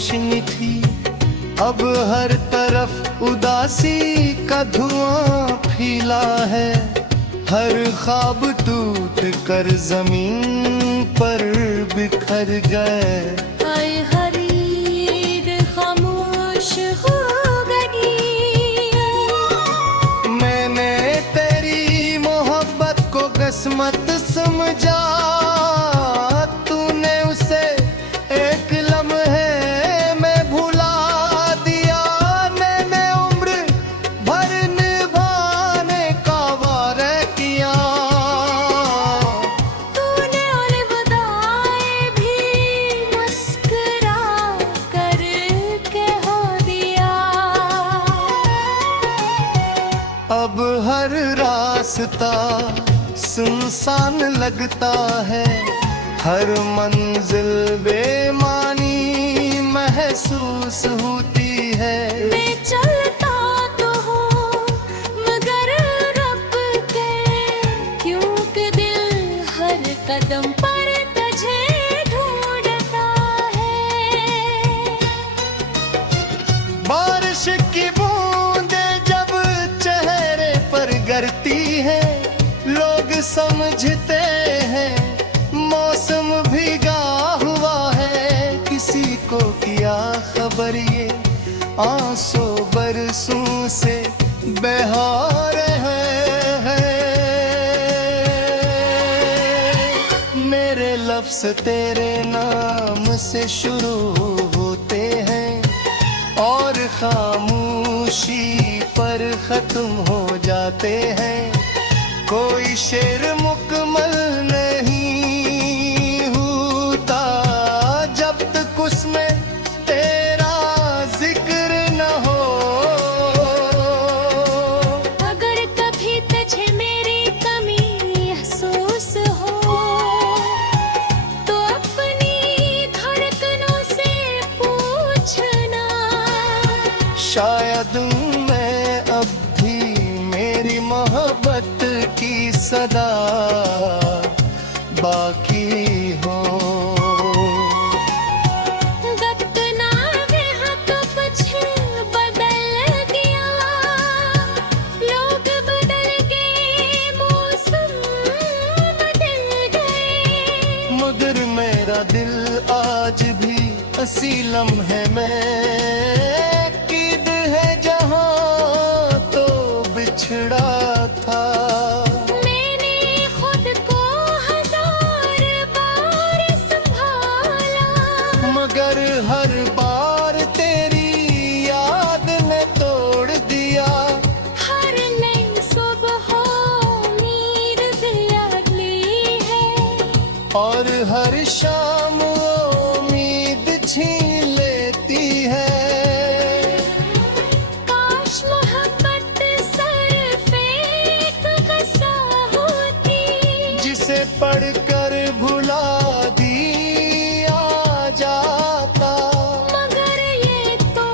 रोशनी थी, अब हर तरफ उदासी का धुआं फैला है। हर ख्वाब टूट कर जमीन पर बिखर गए। हाय हरीर खामोश हो गई। मैंने तेरी मोहब्बत को किस्मत समझा, तूने उसे एक लम्हे में भुला दिया। मैंने उम्र भर निभाने का वादा किया, तूने अलविदाई भी मुस्कुरा कर कह दिया। अब हर रास्ता सुनसान लगता है, हर मंजिल बेमानी महसूस होती है। मैं चलता तो हूँ मगर रब के, क्योंकि दिल हर कदम पर तुझे ढूंढता है। बारिश की बूंदें जब चेहरे पर गिरती है, लोग समझते हैं मौसम भीगा हुआ है। किसी को क्या खबर ये आंसू बरसों से बहा रहे हैं। मेरे लफ्ज़ तेरे नाम से शुरू होते हैं और खामोशी पर खत्म हो जाते हैं। कोई शेर मुकम्मल नहीं होता जब तक उसमें तेरा जिक्र न हो। अगर कभी तुझे मेरी कमी महसूस हो, तो अपनी धड़कनों से पूछना। शायद मैं अब भी मेरी मोहब्बत की सदा बाकी हो। वक्त ना रहा तो कुछ बदल गया, लोग बदल गए, मौसम बदल गए। मगर मेरा दिल आज भी हंसी लम्हे में कीद है जहाँ तो बिछड़ा था। मैंने खुद को हजार बार संभाला, मगर हर बार तेरी याद ने तोड़ दिया। हर नई सुबह उम्मीद दिलाई है, और हर शाम उम्मीद छीन लेती है। काश मोहब्बत सिर्फ एक किस्सा होती, जिसे पढ़कर भुला दिया जाता। मगर ये तो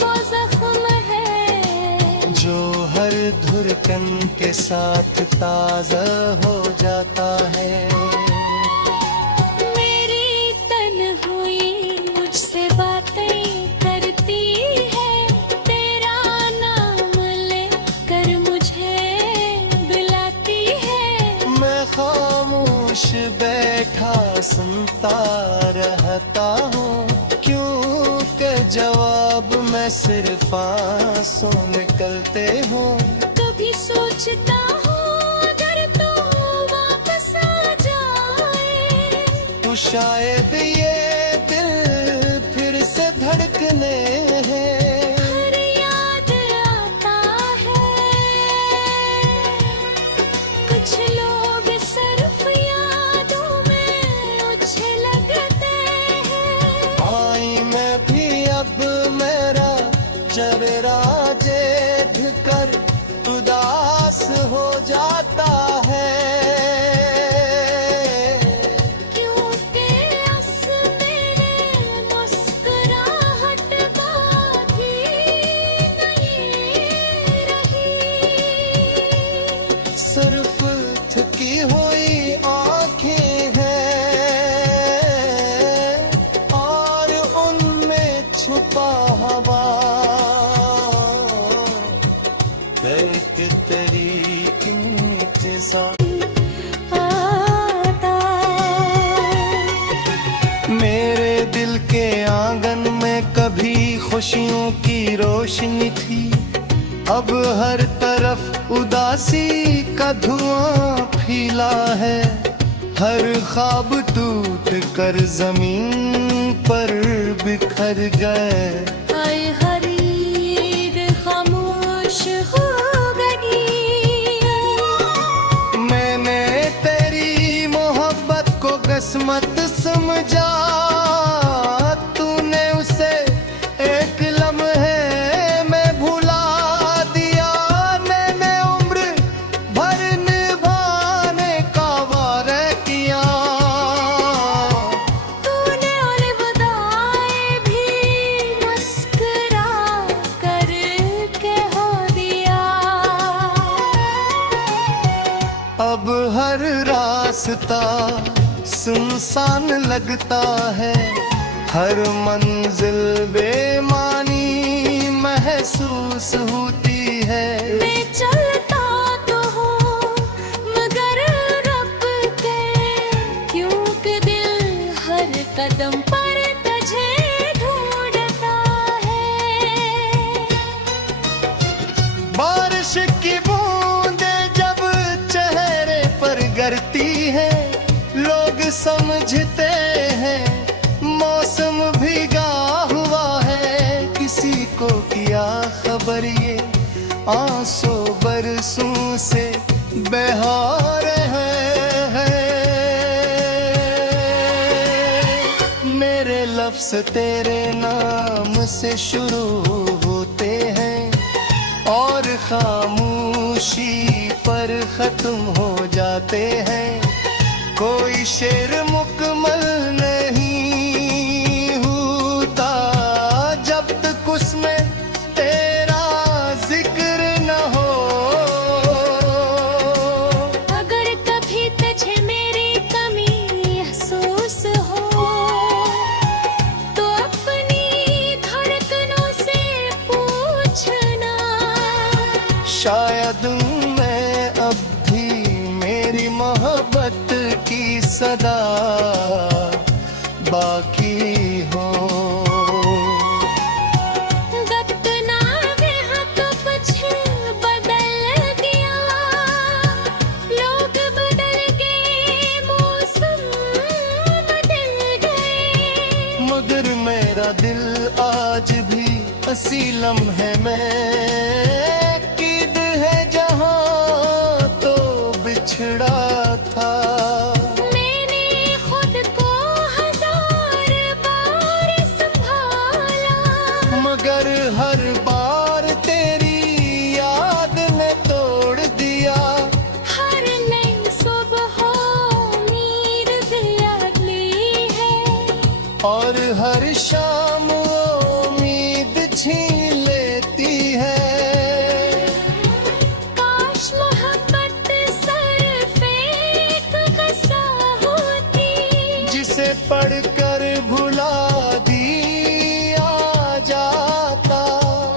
वो जख्म है जो हर धड़कन के साथ ताज़ा हो जाता है। मेरी तन्हाई मुझसे बातें करती है, तेरा नाम लेकर मुझे बुलाती है। मैं खामोश बैठा सुनता रहता हूँ, क्योंकि जवाब मैं सिर्फ आंसू निकलते हूँ। कभी सोचता हूँ अगर तू वापस आ जाए, तो शायद ये दिल फिर से धड़कने हैं। हर याद आता है, कुछ लोग सिर्फ यादों में उछल लगते हैं। आई मैं भी अब मेरा चेहरा देख कर उदास हो जाता है। क्योंकि एक तेरी इंतजार। आता मेरे दिल के आंगन में कभी खुशियों की रोशनी थी, अब हर तरफ उदासी का धुआं फैला है। हर ख्वाब टूट कर जमीन पर बिखर गए। हाय हरीर खामोश हो गई। मैंने तेरी मोहब्बत को किस्मत समझा, तूने उसे एक लम्हे में भुला दिया। मैंने उम्र भर निभाने का वादा किया, तूने अलविदाई भी मुस्कुरा कर के हो दिया। अब हर रास्ता सुनसान लगता है, हर मंजिल बेमानी महसूस होती है। मैं चलता तो हूँ मगर रब के, क्योंकि दिल हर कदम पर तुझे ढूंढता है। बारिश की बूंदें जब चेहरे पर गिरती है, लोग समझते हैं मौसम भीगा हुआ है। किसी को क्या खबर ये आंसू बरसों से बहा रहे हैं। मेरे लफ्ज़ तेरे नाम से शुरू होते हैं और खामोशी पर खत्म हो जाते हैं। कोई शेर मुकम्मल नहीं होता जब तक उसमें तेरा जिक्र न हो। अगर कभी तुझे मेरी कमी महसूस हो तो अपनी धड़कनों से पूछना। शायद मैं अब भी मेरी मोहब्बत की सदा बाकी हो। वक्त ना रहा तो कुछ बदल गया, लोग बदल गए, मौसम बदल गए। मगर मेरा दिल आज भी असी लम्हे में कीद है जहां तो बिछड़ा था। मैंने खुद को हजार बार संभाला, मगर हर बार तेरी याद ने तोड़ दिया। हर नई सुबह उम्मीद दिलाई है और हर शाम उम्मीद छीन लेती है। काश मोहब्बत सिर्फ एक किस्सा होती, जिसे पढ़कर भुला दिया जाता।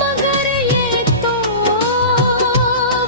मगर ये तो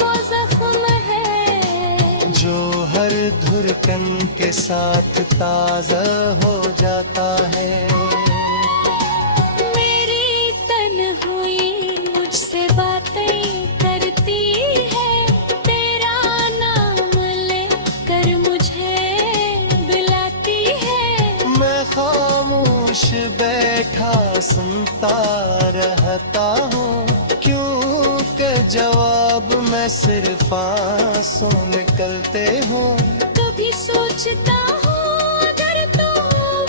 वो जख्म है जो हर धड़कन के साथ ताज़ा हो जाता है। मेरी तन्हाई मुझसे बातें करती है, तेरा नाम लेकर मुझे बुलाती है। मैं खामोश बैठा सुनता रहता हूँ, क्योंकि जवाब मैं सिर्फ आंसू निकलते हूँ। कभी सोचता हूँ अगर तू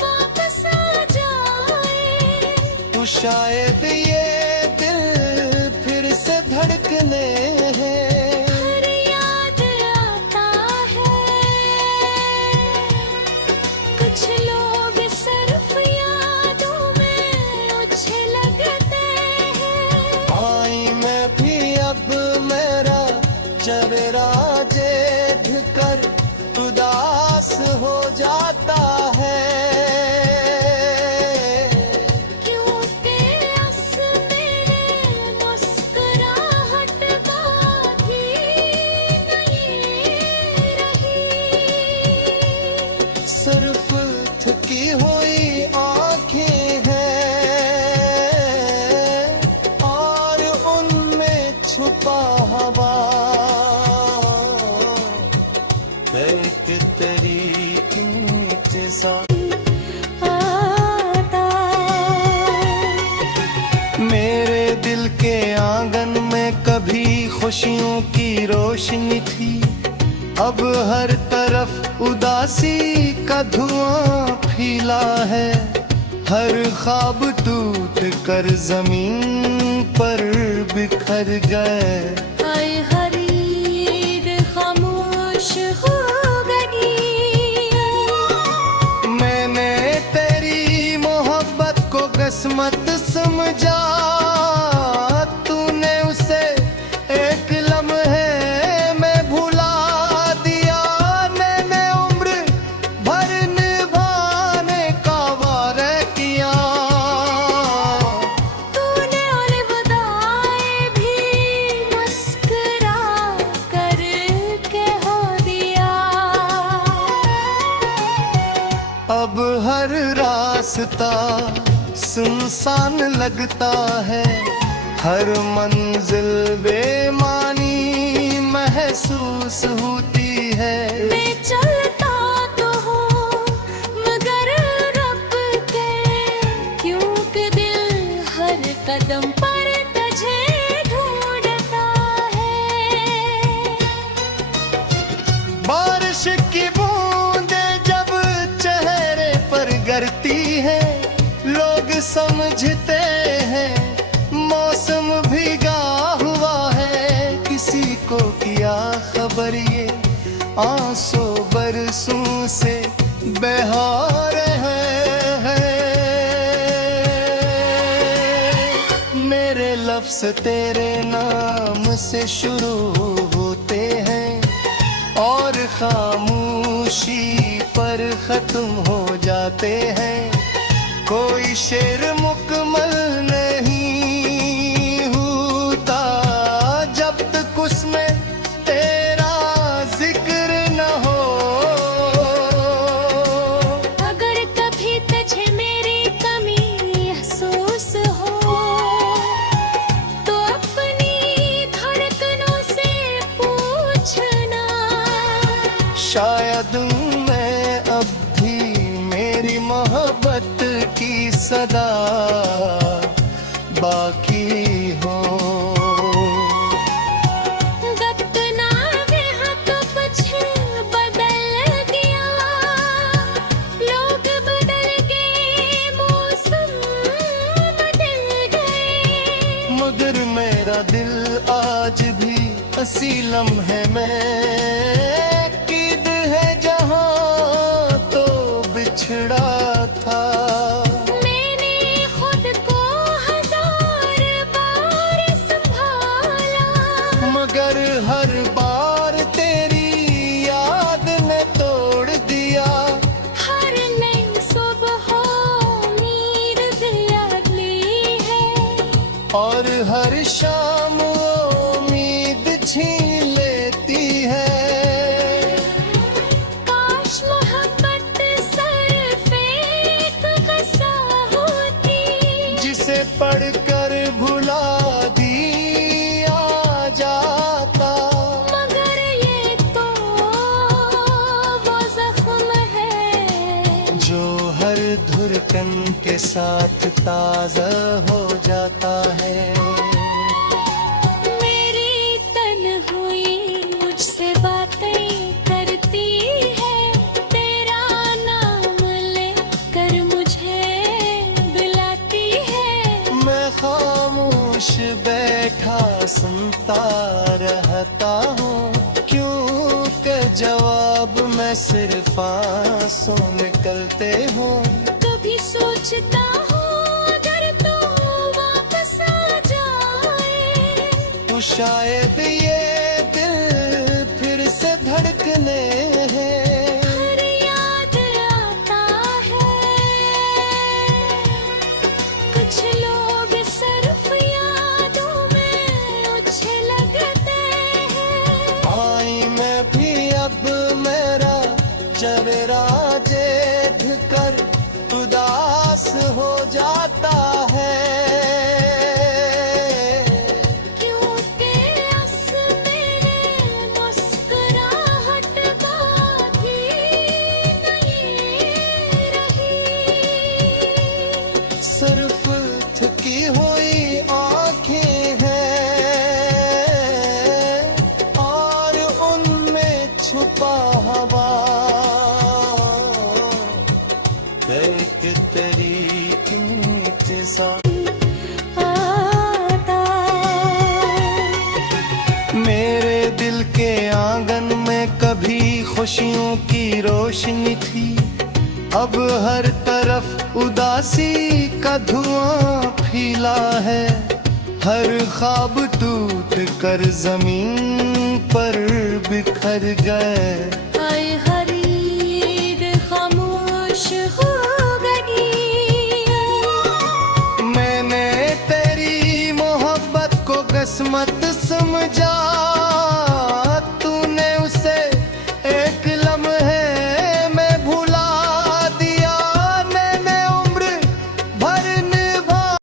वापस आ जाए तो शायद ये दिल फिर से धड़कने हैं। हर याद आता है। कुछ लोग सिर्फ यादों में उछल लगते हैं। आई मैं भी अब मेरा चेहरा देख कर उदास हो जाता है। क्योंकि मेरे मुस्कुराहट का हवा हवा एक तेरी इंतजार आता। मेरे दिल के आंगन में कभी खुशियों की रोशनी थी, अब हर तरफ उदासी का धुआं फैला है। हर ख्वाब टूट कर जमीन पर बिखर गए। हाय हरीर खामोश हो गई। मैंने तेरी मोहब्बत को किस्मत समझा, तूने उसे एक लम्हे में भुला दिया। मैंने उम्र भर निभाने का वादा किया, तूने अलविदाई भी मुस्कुरा कर के हो दिया। अब हर रास्ता सुनसान लगता है, हर मंजिल बेमानी महसूस होती है। मैं चलता तो हूँ मगर रब के, क्योंकि दिल हर कदम पर तुझे ढूंढता है। बारिश की बूंदें जब चेहरे पर गिरती है, लोग समझते हैं मौसम भीगा हुआ है। किसी को किया खबर ये आंसू बरसों से बहा रहे हैं। मेरे लफ्ज तेरे नाम से शुरू होते हैं और खामोशी पर खत्म हो जाते हैं। कोई शेर मुकम्मल नहीं होता जब तक उसमें तेरा जिक्र न हो। अगर कभी तुझे मेरी कमी महसूस हो तो अपनी धड़कनों से पूछना। शायद मैं अब भी मेरी मोहब्बत की सदा बाकी हो। वक्त ना रहा तो कुछ बदल गया, लोग बदल गए, मौसम बदल गए। मगर मेरा दिल आज भी हंसी लम्हे में कीद है जहां तो बिछड़ा था। मैंने खुद को हजार बार संभाला, मगर हर बार तेरी याद ने तोड़ दिया। हर नई सुबह उम्मीद दिलाई है और हर शाम उम्मीद छीन लेती है। काश मोहब्बत सिर्फ एक किस्सा होती, जिसे पढ़कर भुला दिया जाता। मगर ये तो वो जख्म है जो हर धड़कन के साथ ताज़ा हो जाता है। मेरी तन्हाई मुझसे बातें करती है, तेरा नाम लेकर मुझे बुलाती है। मैं खामोश बैठा सुनता रहता हूँ, क्योंकि जवाब में सिर्फ आंसू निकलते हो। कभी सोचता हूँ अगर तू वापस आ जाए तो शायद ये दिल फिर से धड़कने हैं। हर याद आता है। कुछ लोग सिर्फ यादों में उछल लगते हैं। आई मैं भी अब मेरा चेहरा देख कर उदास हो जाता है। क्योंकि मेरे दिल के आंगन में कभी खुशियों की रोशनी थी, अब हर तरफ उदासी का धुआं फैला है। हर ख्वाब टूट कर जमीन पर बिखर गए। हाय